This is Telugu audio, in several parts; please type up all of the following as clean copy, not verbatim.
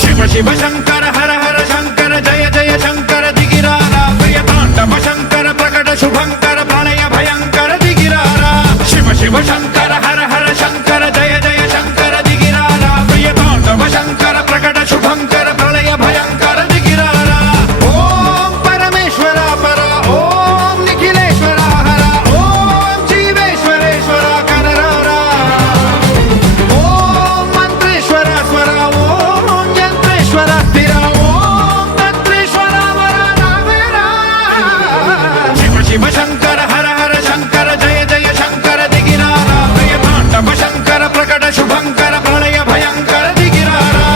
శివ శివ శంకర హర హర శంకర జయ జయ శంకర దిగిరారా ప్రియ తాండవ శంకర ప్రకట శుభంకర ప్రళయ భయంకర దిగిరారా శివ శివ శంకర హర హర శంకర జయ జయ శంకర దిగిరారా ప్రియ తాండవ శంకర ప్రకట శుభంకర ప్రళయ భయంకర దిగిరారా ఓం పరమేశ్వర పర ఓం నిఖిలేశ్వర హర ఓం జీవేశ్వరేశ్వర కనరారా ఓం మంత్రేశ్వర స్వర ఓం యంత్రేశ్వర స్థిర ఓం తంత్రేశ్వర వర నావేరా శివ శివ శంకర హర హర శంకర జయ జయ శంకర దిగిరారా ప్రియ తాండవ శంకర ప్రకట శుభంకర ప్రళయ భయంకర దిగిరారా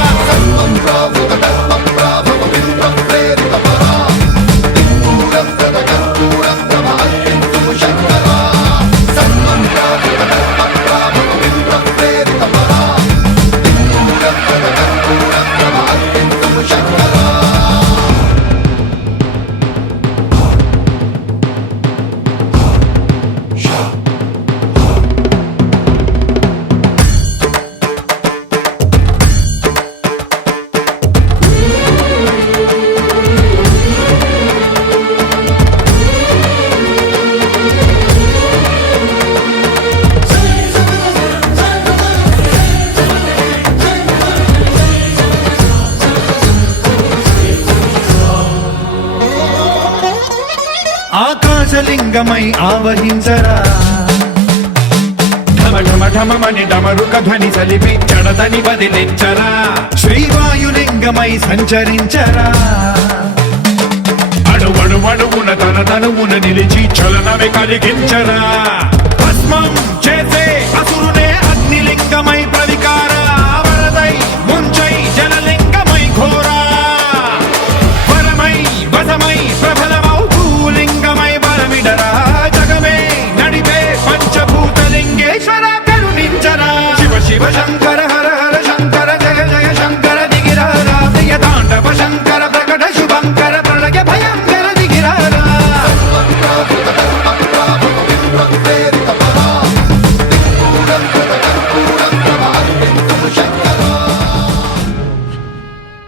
ఆకాశలింగమై ఆవహించరా ఢమ ఢమ ఢమమని డమరుక ధ్వని సలిపి జడదని వదిలించరా శ్రీవాయులింగమై సంచరించరా అణువణువున తన తనువున నిలిచి చలనమే కలిగించరా